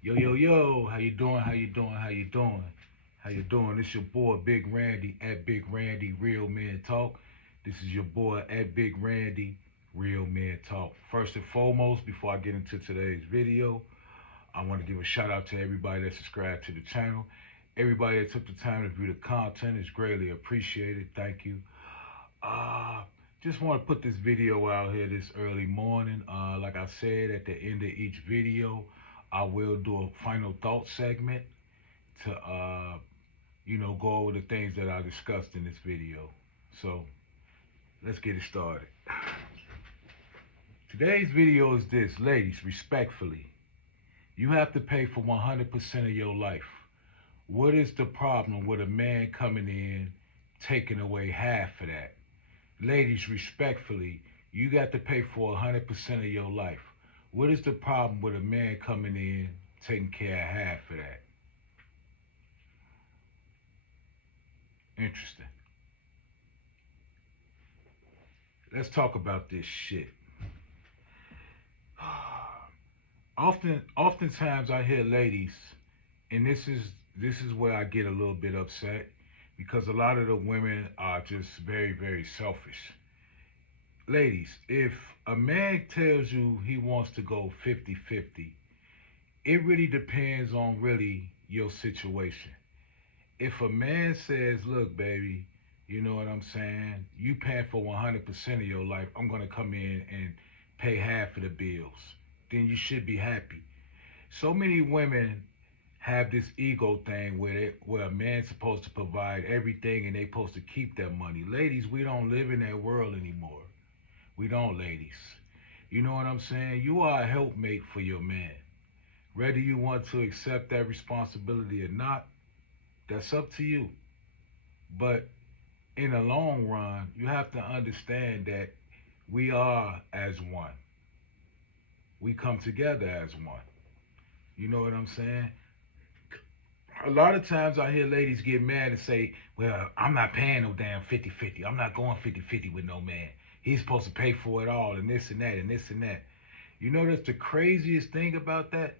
Yo, yo, yo, how you doing? How you doing? How you doing? How you doing? It's your boy Big Randy at Big Randy Real Men Talk. This is your boy at Big Randy Real Men Talk. First and foremost, before I get into today's video, I want to give a shout out to everybody that subscribed to the channel. Everybody that took the time to view the content is greatly appreciated. Thank you. Uh, just want to put this video out here this early morning. Like I said, at the end of each video, I will do a final thought segment to, go over the things that I discussed in this video. So let's get it started. Today's video is this, ladies, respectfully. You have to pay for 100% of your life. What is the problem with a man coming in taking away half of that? Ladies, respectfully, you got to pay for 100% of your life. What is the problem with a man coming in taking care of half of that? Interesting. Let's talk about this shit. Oftentimes I hear ladies, and this is where I get a little bit upset because a lot of the women are just very, very selfish. Ladies, if a man tells you he wants to go 50-50, it really depends on really your situation. If a man says, look, baby, you know what I'm saying? You paying for 100% of your life. I'm going to come in and pay half of the bills. Then you should be happy. So many women have this ego thing where a man's supposed to provide everything and they supposed to keep that money. Ladies, we don't live in that world anymore. We don't, ladies. You know what I'm saying? You are a helpmate for your man. Whether you want to accept that responsibility or not, that's up to you. But in the long run, you have to understand that we are as one. We come together as one. You know what I'm saying? A lot of times I hear ladies get mad and say, well, I'm not paying no damn 50-50. I'm not going 50-50 with no man. He's supposed to pay for it all and this and that and this and that. You know that's the craziest thing about that?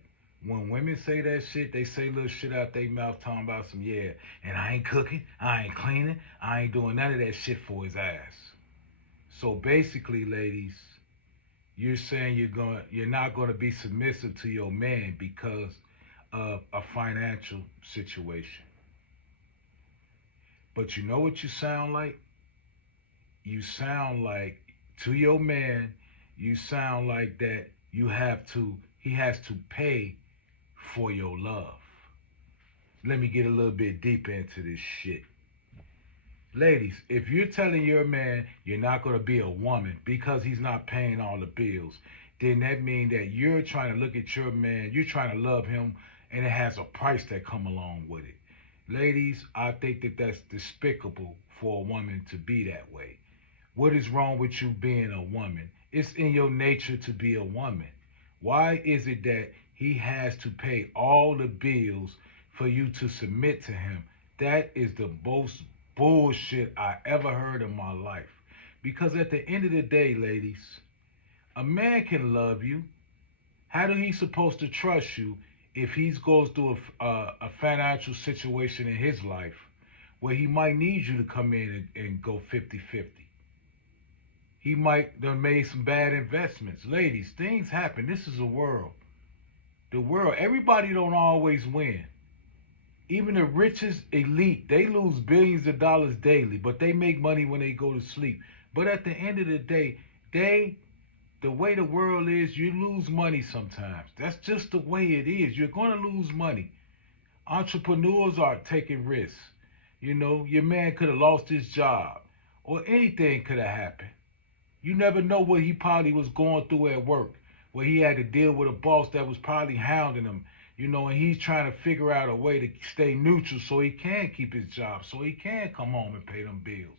When women say that shit, they say little shit out their mouth talking about some, yeah, and I ain't cooking, I ain't cleaning, I ain't doing none of that shit for his ass. So basically, ladies, you're saying you're not gonna be submissive to your man because of a financial situation. But you know what you sound like? You sound like to your man, you sound like that he has to pay for your love. Let me get a little bit deeper into this shit. Ladies, if you're telling your man you're not going to be a woman because he's not paying all the bills, then that means that you're trying to look at your man, you're trying to love him, and it has a price that come along with it. Ladies, I think that that's despicable for a woman to be that way. What is wrong with you being a woman? It's in your nature to be a woman. Why is it that he has to pay all the bills for you to submit to him? That is the most bullshit I ever heard in my life. Because at the end of the day, ladies, a man can love you. How do he supposed to trust you if he goes through a financial situation in his life where he might need you to come in and go 50-50? He might have made some bad investments. Ladies, things happen. This is a world. The world, everybody don't always win. Even the richest elite, they lose billions of dollars daily, but they make money when they go to sleep. But at the end of the day, the way the world is, you lose money sometimes. That's just the way it is. You're going to lose money. Entrepreneurs are taking risks. You know, your man could have lost his job, or anything could have happened. You never know what he probably was going through at work, where he had to deal with a boss that was probably hounding him, and he's trying to figure out a way to stay neutral so he can keep his job, so he can come home and pay them bills.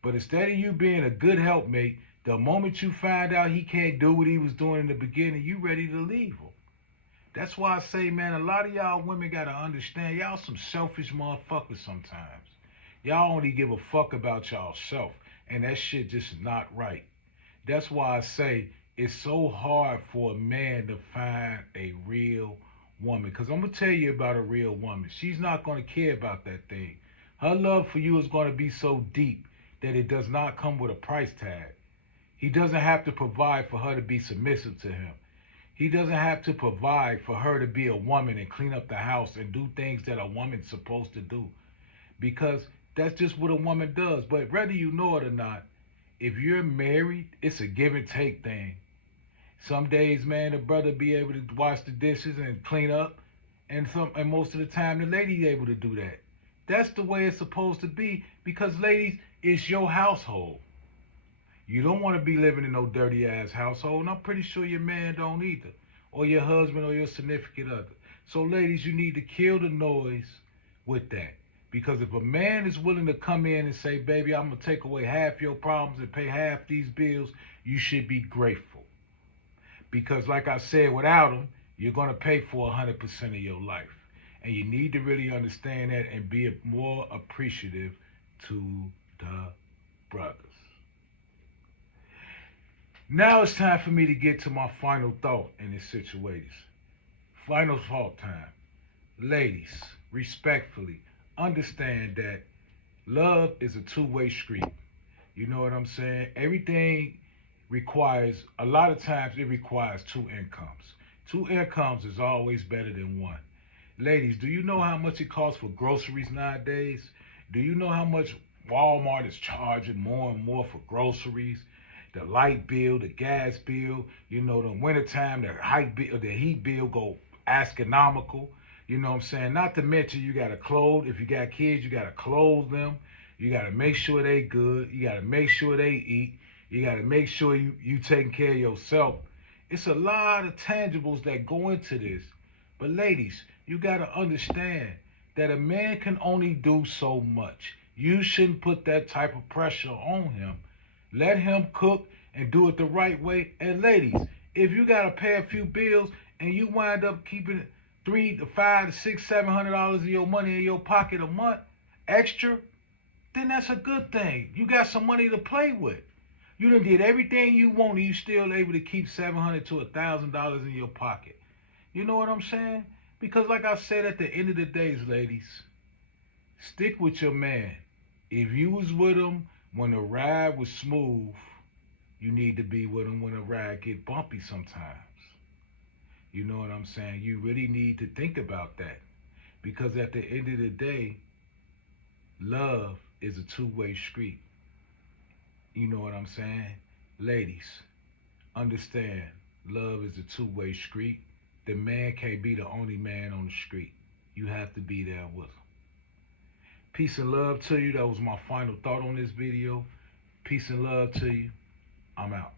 But instead of you being a good helpmate, the moment you find out he can't do what he was doing in the beginning, you ready to leave him. That's why I say, man, a lot of y'all women gotta understand, y'all some selfish motherfuckers sometimes. Y'all only give a fuck about y'all self, and that shit just not right. That's why I say it's so hard for a man to find a real woman. Because I'm going to tell you about a real woman. She's not going to care about that thing. Her love for you is going to be so deep that it does not come with a price tag. He doesn't have to provide for her to be submissive to him. He doesn't have to provide for her to be a woman and clean up the house and do things that a woman's supposed to do. Because that's just what a woman does. But whether you know it or not, if you're married, it's a give and take thing. Some days, man, the brother be able to wash the dishes and clean up, and most of the time the lady able to do that. That's the way it's supposed to be because, ladies, it's your household. You don't want to be living in no dirty ass household, and I'm pretty sure your man don't either, or your husband or your significant other. So, ladies, you need to kill the noise with that. Because if a man is willing to come in and say, baby, I'm going to take away half your problems and pay half these bills, you should be grateful. Because like I said, without him, you're going to pay for 100% of your life. And you need to really understand that and be more appreciative to the brothers. Now it's time for me to get to my final thought in this situation. Final thought time. Ladies, respectfully, understand that love is a two-way street. You know what I'm saying? Everything requires, a lot of times it requires two incomes. Two incomes is always better than one. Ladies, do you know how much it costs for groceries nowadays? Do you know how much Walmart is charging more and more for groceries? The light bill, the gas bill, you know, the wintertime, the heat bill go astronomical. You know what I'm saying? Not to mention you gotta clothe. If you got kids, you gotta clothe them. You gotta make sure they good. You gotta make sure they eat. You gotta make sure you taking care of yourself. It's a lot of tangibles that go into this. But ladies, you gotta understand that a man can only do so much. You shouldn't put that type of pressure on him. Let him cook and do it the right way. And ladies, if you gotta pay a few bills and you wind up keeping $300 to $500 to $600, $700 of your money in your pocket a month extra, then that's a good thing. You got some money to play with. You done did everything you want and you still able to keep $700 to $1,000 in your pocket. You know what I'm saying? Because like I said, at the end of the day, ladies, stick with your man. If you was with him when the ride was smooth, you need to be with him when the ride get bumpy sometimes. You know what I'm saying? You really need to think about that. Because at the end of the day, love is a two-way street. You know what I'm saying? Ladies, understand, love is a two-way street. The man can't be the only man on the street. You have to be there with him. Peace and love to you. That was my final thought on this video. Peace and love to you. I'm out.